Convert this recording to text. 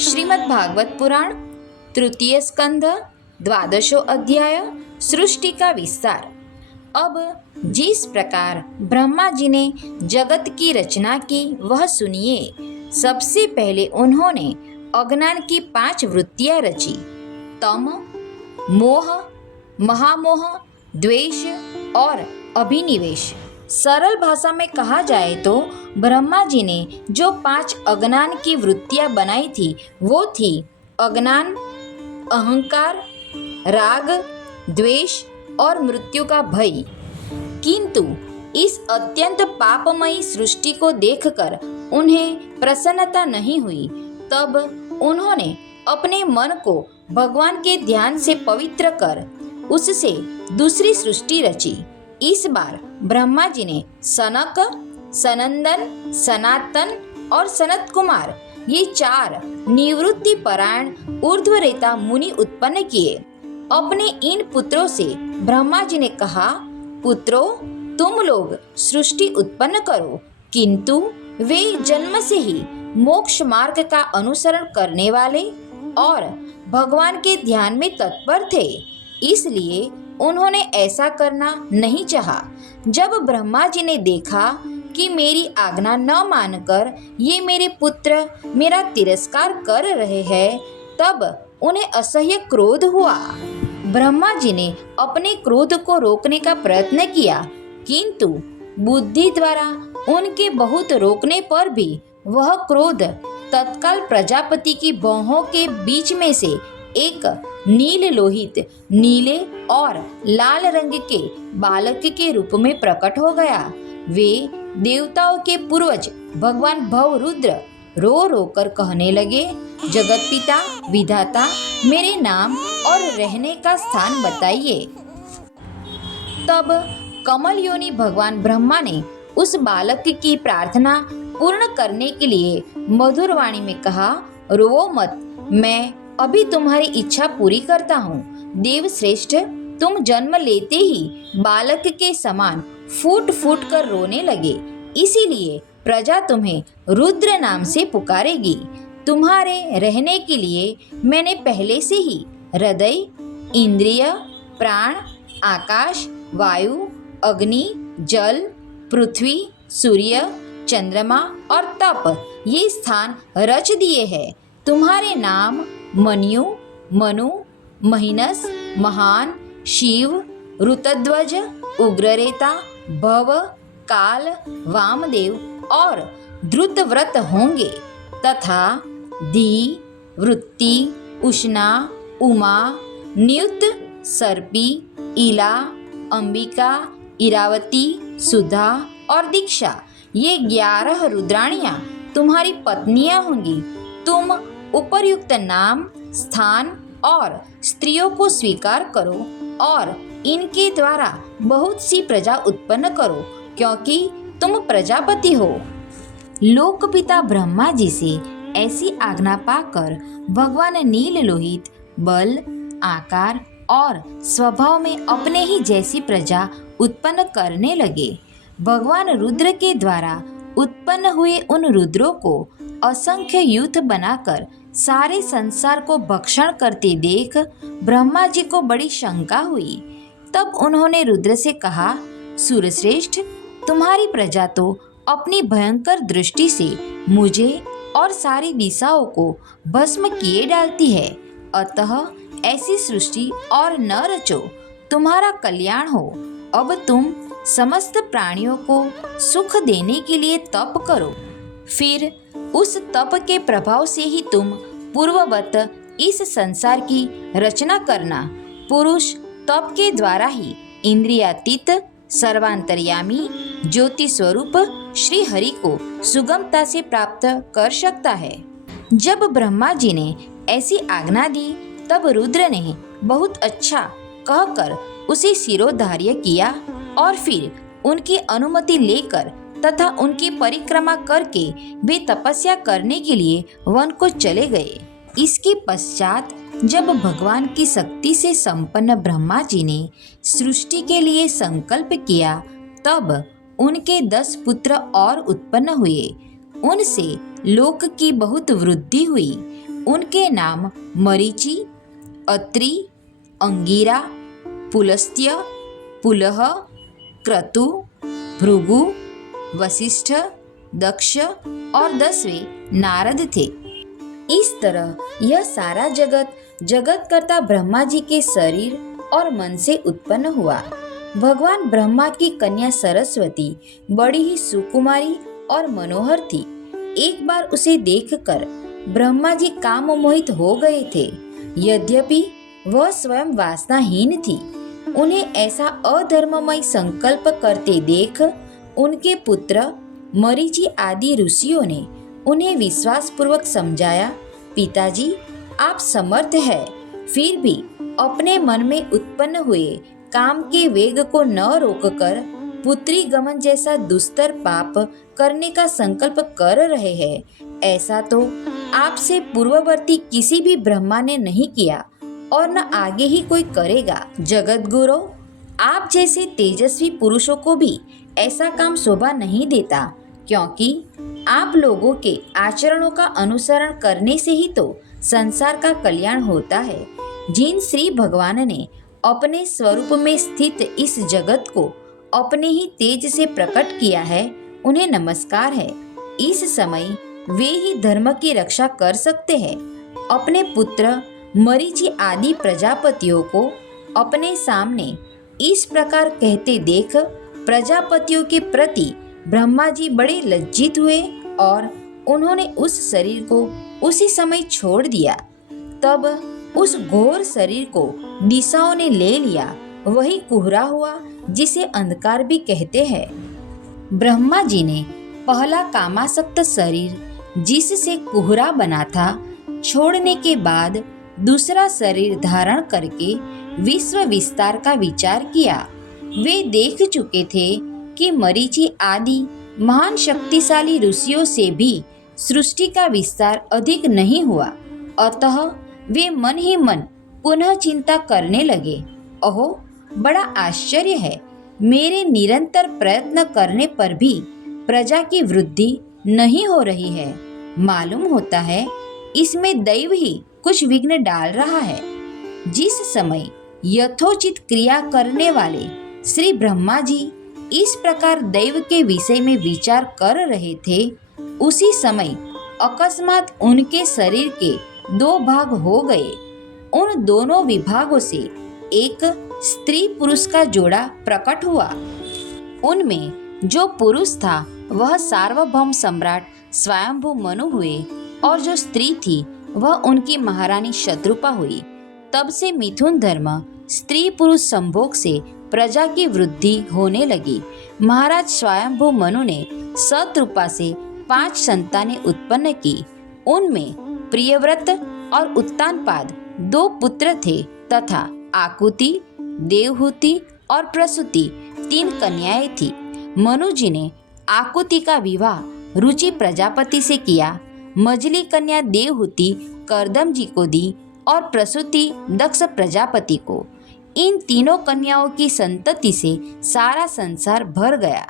श्रीमद् भागवत पुराण तृतीय स्कंध 12वां अध्याय सृष्टि का विस्तार। अब जिस प्रकार ब्रह्मा जी ने जगत की रचना की वह सुनिए। सबसे पहले उन्होंने अज्ञान की 5 वृत्तियां रची। तम, मोह, महामोह, द्वेष और अभिनिवेश। सरल भाषा में कहा जाए तो ब्रह्मा जी ने जो 5 अज्ञान की वृत्तियां बनाई थी वो थी अज्ञान, अहंकार, राग, द्वेष और मृत्यु का भय। किंतु इस अत्यंत पापमयी सृष्टि को देखकर उन्हें प्रसन्नता नहीं हुई। तब उन्होंने अपने मन को भगवान के ध्यान से पवित्र कर उससे दूसरी सृष्टि रची। इस बार ब्रह्मा जी ने सनक, सनंदन, सनातन और सनत कुमार ये 4 निवृत्ति परायण ऊर्ध्वरेता मुनि उत्पन्न किए। अपने इन पुत्रों से ब्रह्मा जी ने कहा, पुत्रों, तुम लोग सृष्टि उत्पन्न करो। किंतु वे जन्म से ही मोक्ष मार्ग का अनुसरण करने वाले और भगवान के ध्यान में तत्पर थे, इसलिए उन्होंने ऐसा करना नहीं चाहा। जब ब्रह्मा जी ने देखा कि मेरी आज्ञा न मानकर ये मेरे पुत्र मेरा तिरस्कार कर रहे हैं, तब उन्हें असह्य क्रोध हुआ। ब्रह्मा जी ने अपने क्रोध को रोकने का प्रयत्न किया, किंतु बुद्धि द्वारा उनके बहुत रोकने पर भी वह क्रोध तत्काल प्रजापति की भौहों के बीच में से एक नील लोहित, नीले और लाल रंग के बालक के रूप में प्रकट हो गया। वे देवताओं के पूर्वज भगवान भवरुद्र रो रो कर कहने लगे, जगत पिता विधाता, मेरे नाम और रहने का स्थान बताइए। तब कमल योनि भगवान ब्रह्मा ने उस बालक की प्रार्थना पूर्ण करने के लिए मधुर वाणी में कहा, रोवो मत, मैं अभी तुम्हारी इच्छा पूरी करता हूँ। देव श्रेष्ठ, तुम जन्म लेते ही बालक के समान फूट फूट कर रोने लगे, इसीलिए प्रजा तुम्हें रुद्र नाम से पुकारेगी। तुम्हारे रहने के लिए मैंने पहले से ही हृदय, इंद्रिय, प्राण, आकाश, वायु, अग्नि, जल, पृथ्वी, सूर्य, चंद्रमा और तप ये स्थान रच दिए हैं। तुम्हारे नाम मन्यु, मनु, महिनस, महान, शिव, ऋतध्वज, उग्ररेता, भव, काल, वामदेव और धृतव्रत होंगे तथा धी, वृत्ति, उष्णा, उमा, नियुक्त, सर्पी, इला, अंबिका, इरावती, सुधा और दीक्षा ये 11 रुद्राणियां तुम्हारी पत्नियां होंगी। तुम उपर्युक्त नाम, स्थान और स्त्रियों को स्वीकार करो और इनके द्वारा बहुत सी प्रजा उत्पन्न करो, क्योंकि तुम प्रजापति हो। लोकपिता ब्रह्मा जी से ऐसी आज्ञा पाकर भगवान नील लोहित बल, आकार और स्वभाव में अपने ही जैसी प्रजा उत्पन्न करने लगे। भगवान रुद्र के द्वारा उत्पन्न हुए उन रुद्रों को असंख्य यूथ बनाकर सारे संसार को भक्षण करते देख ब्रह्मा जी को बड़ी शंका हुई। तब उन्होंने रुद्र से कहा, सूरश्रेष्ठ, तुम्हारी प्रजा तो अपनी भयंकर दृष्टि से मुझे और सारी दिशाओं को भस्म किए डालती है, अतः ऐसी सृष्टि और न रचो, तुम्हारा कल्याण हो। अब तुम समस्त प्राणियों को सुख देने के लिए तप करो, फिर उस तप के प्रभाव से ही तुम पूर्ववत इस संसार की रचना करना। पुरुष तप के द्वारा ही इंद्रियातीत, सर्वांतर्यामी, ज्योति स्वरूप श्री हरि को सुगमता से प्राप्त कर सकता है। जब ब्रह्मा जी ने ऐसी आज्ञा दी, तब रुद्र ने बहुत अच्छा कहकर उसे शिरोधार्य किया और फिर उनकी अनुमति लेकर तथा उनकी परिक्रमा करके वे तपस्या करने के लिए वन को चले गए। इसके पश्चात जब भगवान की शक्ति से संपन्न ब्रह्मा जी ने सृष्टि के लिए संकल्प किया, तब उनके 10 पुत्र और उत्पन्न हुए। उनसे लोक की बहुत वृद्धि हुई। उनके नाम मरीचि, अत्रि, अंगिरा, पुलस्त्य, पुलह, क्रतु, भृगु, वशिष्ठ, दक्ष और 10वें नारद थे। इस तरह यह सारा जगत जगतकर्ता ब्रह्मा जी के शरीर और मन से उत्पन्न हुआ। भगवान ब्रह्मा की कन्या सरस्वती बड़ी ही सुकुमारी और मनोहर थी। एक बार उसे देखकर ब्रह्मा जी काम मोहित हो गए थे। यद्यपि वह स्वयं वासनाहीन थी, उन्हें ऐसा अधर्ममय संकल्प करते देख उनके पुत्र मरीचि आदि ऋषियों ने उन्हें विश्वास पूर्वक समझाया, पिताजी आप समर्थ है, फिर भी अपने मन में उत्पन्न हुए काम के वेग को न रोककर पुत्री गमन जैसा दुस्तर पाप करने का संकल्प कर रहे हैं। ऐसा तो आपसे पूर्ववर्ती किसी भी ब्रह्मा ने नहीं किया और न आगे ही कोई करेगा। जगत गुरु, आप जैसे तेजस्वी पुरुषों को भी ऐसा काम शोभा नहीं देता, क्योंकि आप लोगों के आचरणों का अनुसरण करने से ही तो संसार का कल्याण होता है। जिन श्री भगवान ने अपने स्वरूप में स्थित इस जगत को अपने ही तेज से प्रकट किया है, उन्हें नमस्कार है। इस समय वे ही धर्म की रक्षा कर सकते हैं। अपने पुत्र मरीचि आदि प्रजापतियों को अपने सामने इस प्रकार कहते देख प्रजापतियों के प्रति ब्रह्मा जी बड़े लज्जित हुए और उन्होंने उस शरीर को उसी समय छोड़ दिया। तब उस घोर शरीर को दिशाओं ने ले लिया। वही कुहरा हुआ जिसे अंधकार भी कहते हैं। ब्रह्मा जी ने पहला कामासक्त शरीर जिससे कुहरा बना था छोड़ने के बाद दूसरा शरीर धारण करके विश्व विस्तार का विचार किया। वे देख चुके थे कि मरीचि आदि महान शक्तिशाली ऋषियों से भी सृष्टि का विस्तार अधिक नहीं हुआ। अतः वे मन ही मन पुनः चिंता करने लगे। ओहो, बड़ा आश्चर्य है, मेरे निरंतर प्रयत्न करने पर भी प्रजा की वृद्धि नहीं हो रही है। मालूम होता है इसमें दैव ही कुछ विघ्न डाल रहा है। जिस समय यथोचित क्रिया करने वाले श्री ब्रह्मा जी इस प्रकार दैव के विषय में विचार कर रहे थे, उसी समय अकस्मात उनके शरीर के 2 भाग हो गए। उन दोनों विभागों से एक स्त्री पुरुष का जोड़ा प्रकट हुआ। उनमें जो पुरुष था वह सार्वभौम सम्राट स्वयंभू मनु हुए और जो स्त्री थी वह उनकी महारानी शत्रुपा हुई। तब से मिथुन धर्म स्त्री पुरुष संभोग से प्रजा की वृद्धि होने लगी। महाराज स्वयंभू मनु ने शत्रुपा से 5 संतानें उत्पन्न की। उनमें प्रियव्रत और उत्तानपाद 2 पुत्र थे तथा आकुति, देवहूति और प्रसूति 3 कन्याएं थी। मनु जी ने आकुति का विवाह रुचि प्रजापति से किया। मझली कन्या देवहूति करदम जी को दी और प्रसूति दक्ष प्रजापति को। इन तीनों कन्याओं की संतति से सारा संसार भर गया।